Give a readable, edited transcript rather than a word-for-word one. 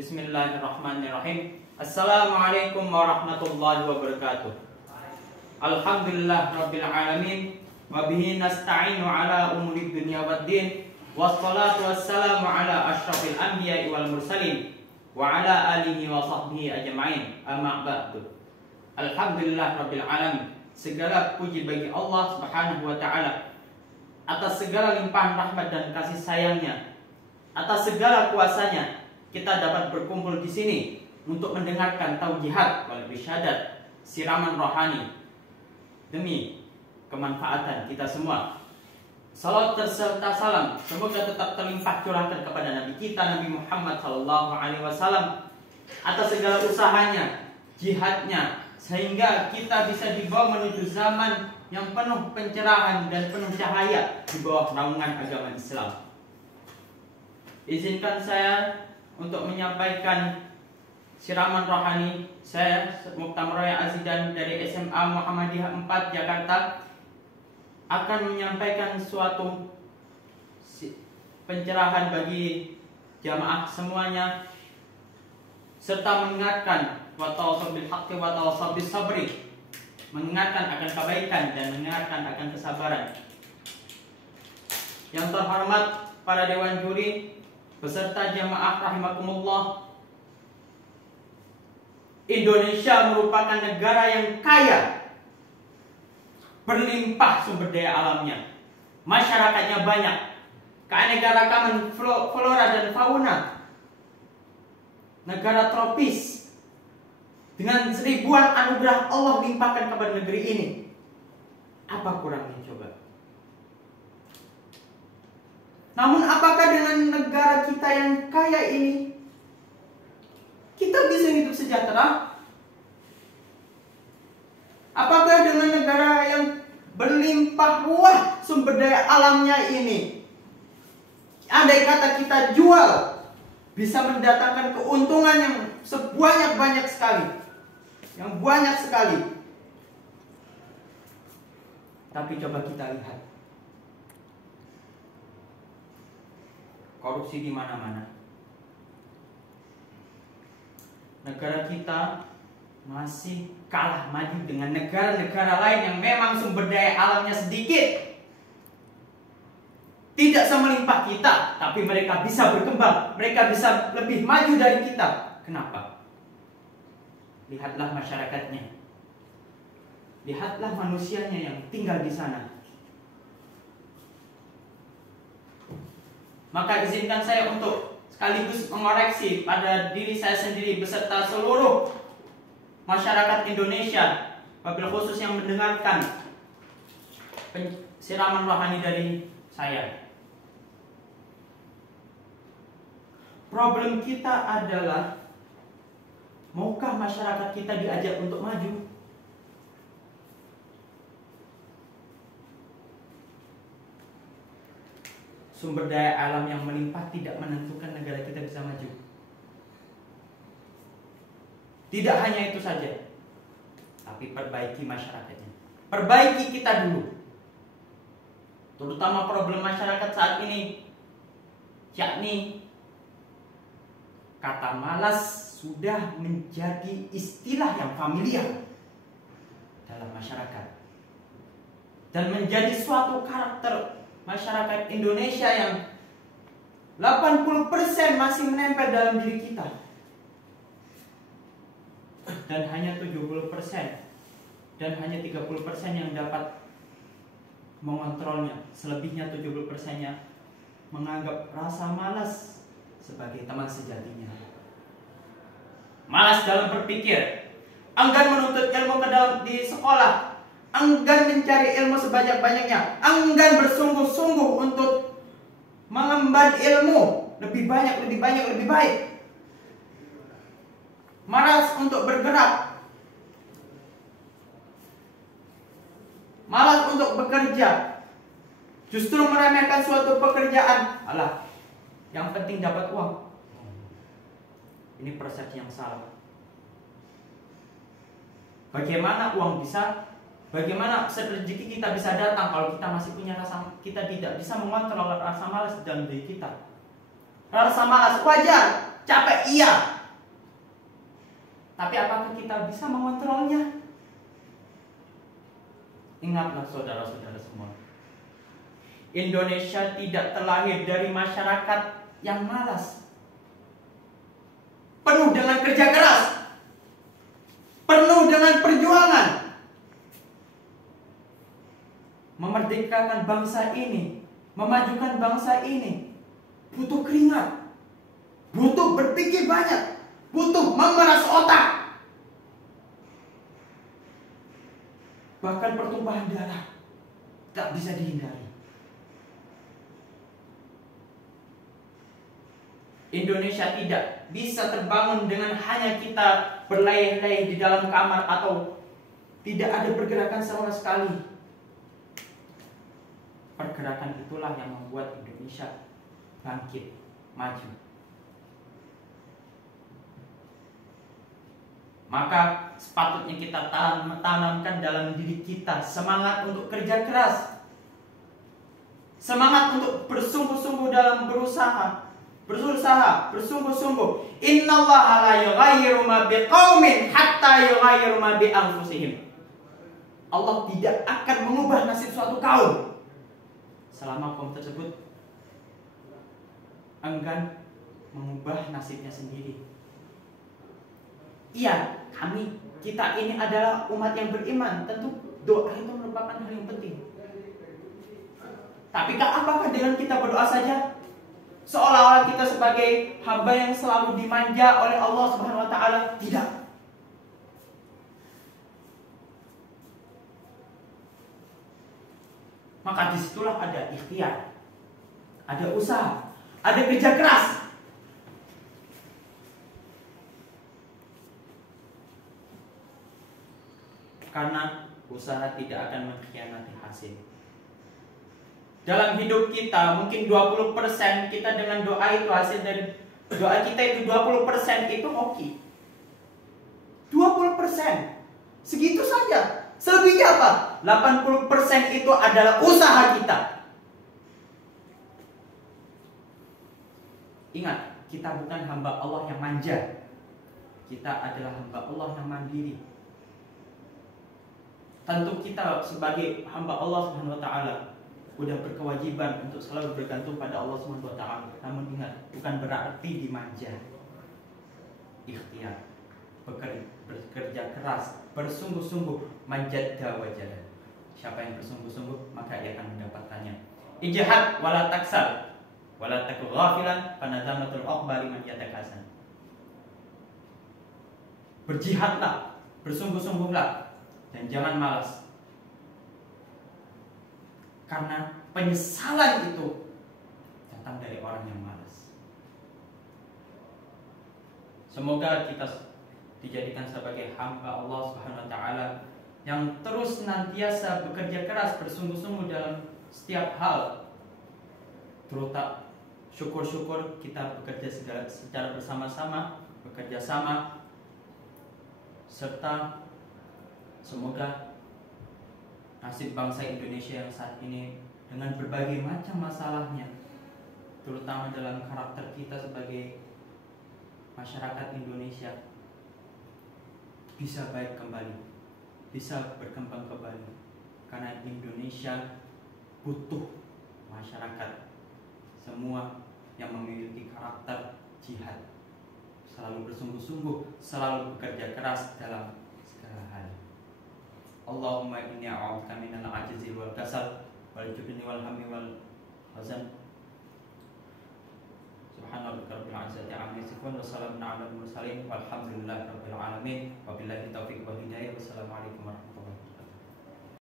Bismillahirrahmanirrahim. Assalamualaikum warahmatullahi wabarakatuh. Alhamdulillah rabbil alamin, wa bihi nasta'inu ala umuri dunya waddin, wassalatu wassalamu ala asyrafil anbiya'i wal mursalin wa ala alihi wa sahbihi ajma'in. Amma ba'du. Alhamdulillah rabbil alamin. Segala puji bagi Allah Subhanahu wa taala atas segala limpahan rahmat dan kasih sayangnya, atas segala kuasanya kita dapat berkumpul di sini untuk mendengarkan taujihat wal irsyadat, siraman rohani demi kemanfaatan kita semua. Salawat serta salam semoga tetap terlimpah curahkan kepada Nabi kita Nabi Muhammad SAW atas segala usahanya, jihadnya, sehingga kita bisa dibawa menuju zaman yang penuh pencerahan dan penuh cahaya di bawah naungan agama Islam. Izinkan saya untuk menyampaikan siraman rohani. Saya Muqtamar Roya Azidan dari SMA Muhammadiyah 4 Jakarta akan menyampaikan suatu pencerahan bagi jamaah semuanya, serta mengingatkan wa tawassaw bil haqqi wa tawassaw bis sabri, mengingatkan akan kebaikan dan mengingatkan akan kesabaran. Yang terhormat para dewan juri beserta jamaah rahimakumullah, Indonesia merupakan negara yang kaya, berlimpah sumber daya alamnya, masyarakatnya banyak, keanekaragaman flora dan fauna, negara tropis dengan seribuan anugerah Allah limpahkan kepada negeri ini. Apa kurangnya coba? Namun apakah dengan negara kita yang kaya ini kita bisa hidup sejahtera? Apakah dengan negara yang berlimpah ruah sumber daya alamnya ini, andai kata kita jual, bisa mendatangkan keuntungan yang sebanyak-banyak sekali, yang banyak sekali. Tapi coba kita lihat korupsi di mana-mana. Negara kita masih kalah maju dengan negara-negara lain yang memang sumber daya alamnya sedikit, tidak semelimpah kita, tapi mereka bisa berkembang, mereka bisa lebih maju dari kita. Kenapa? Lihatlah masyarakatnya, lihatlah manusianya yang tinggal di sana. Maka izinkan saya untuk sekaligus mengoreksi pada diri saya sendiri beserta seluruh masyarakat Indonesia, wabil khusus yang mendengarkan siraman rohani dari saya. Problem kita adalah, maukah masyarakat kita diajak untuk maju? Sumber daya alam yang melimpah tidak menentukan negara kita bisa maju. Tidak hanya itu saja, tapi perbaiki masyarakatnya. Perbaiki kita dulu. Terutama problem masyarakat saat ini, yakni kata malas sudah menjadi istilah yang familiar dalam masyarakat, dan menjadi suatu karakter masyarakat Indonesia yang 80% masih menempel dalam diri kita, dan hanya 70% dan hanya 30% yang dapat mengontrolnya. Selebihnya 70%-nya menganggap rasa malas sebagai teman sejatinya. Malas dalam berpikir, enggan menuntut ilmu di sekolah, enggan mencari ilmu sebanyak-banyaknya, enggan bersungguh-sungguh untuk mengemban ilmu lebih banyak, lebih baik. Malas untuk bergerak, malas untuk bekerja, justru meremehkan suatu pekerjaan. Alah, yang penting dapat uang. Ini persepsi yang salah. Bagaimana uang bisa, bagaimana rezeki kita bisa datang kalau kita masih punya rasa, kita tidak bisa mengontrol rasa malas dalam diri kita. Rasa malas wajar, capek iya. Tapi apakah kita bisa mengontrolnya? Ingatlah saudara-saudara semua, Indonesia tidak terlahir dari masyarakat yang malas. Penuh dengan kerja keras, penuh dengan perjuangan. Memerdekakan bangsa ini, memajukan bangsa ini, butuh keringat, butuh berpikir banyak, butuh memeras otak. Bahkan pertumpahan darah tak bisa dihindari. Indonesia tidak bisa terbangun dengan hanya kita berleyeh-leyeh di dalam kamar atau tidak ada pergerakan sama sekali. Pergerakan itulah yang membuat Indonesia bangkit, maju. Maka sepatutnya kita tanamkan dalam diri kita semangat untuk kerja keras, semangat untuk bersungguh-sungguh dalam berusaha, bersungguh-sungguh. Innallaha la yughayyiru ma biqaumin hatta yughayyiru ma bi anfusihim. Allah tidak akan mengubah nasib suatu kaum selama kaum tersebut enggan mengubah nasibnya sendiri. Iya, kita ini adalah umat yang beriman. Tentu doa itu merupakan hal yang penting. Tapi apakah dengan kita berdoa saja seolah-olah kita sebagai hamba yang selalu dimanja oleh Allah Subhanahu wa taala? Tidak. Maka disitulah ada ikhtiar, ada usaha, ada kerja keras. Karena usaha tidak akan mengkhianati hasil. Dalam hidup kita mungkin 20% kita dengan doa itu hasil dari doa kita itu 20% itu hoki. 20%. Segitu saja. Selebihnya apa? 80% itu adalah usaha kita. Ingat, kita bukan hamba Allah yang manja. Kita adalah hamba Allah yang mandiri. Tentu kita sebagai hamba Allah Subhanahu wa taala sudah berkewajiban untuk selalu bergantung pada Allah Subhanahu wa taala. Namun ingat, bukan berarti dimanja. Ikhtiar, bekerja keras, bersungguh-sungguh, manjadda wajadah. Siapa yang bersungguh-sungguh, maka ia akan mendapatkannya. Ijhad wala taksal, wala takul ghafilan, fanadamatul uqba liman yatakasan. Berjihadlah, bersungguh-sungguhlah, dan jangan malas. Karena penyesalan itu datang dari orang yang malas. Semoga kita dijadikan sebagai hamba Allah Subhanahu wa taala yang terus senantiasa bekerja keras, bersungguh-sungguh dalam setiap hal. Terutama syukur-syukur kita bekerja secara bersama-sama, bekerja sama, serta semoga nasib bangsa Indonesia yang saat ini dengan berbagai macam masalahnya, terutama dalam karakter kita sebagai masyarakat Indonesia, bisa baik kembali, bisa berkembang kembali. Karena Indonesia butuh masyarakat semua yang memiliki karakter jihad, selalu bersungguh-sungguh, selalu bekerja keras dalam segala hal. Allahumma inni a'udzubika minal ajzi wal kasal wal jubni wal hammi wal hazan. Subhanallah rabbil izzati amma yasifun wa salamun alal mursalin walhamdulillahi rabbil alamin. Wabillahi taufiq wal hidayah. Wassalamualaikum warahmatullahi wabarakatuh.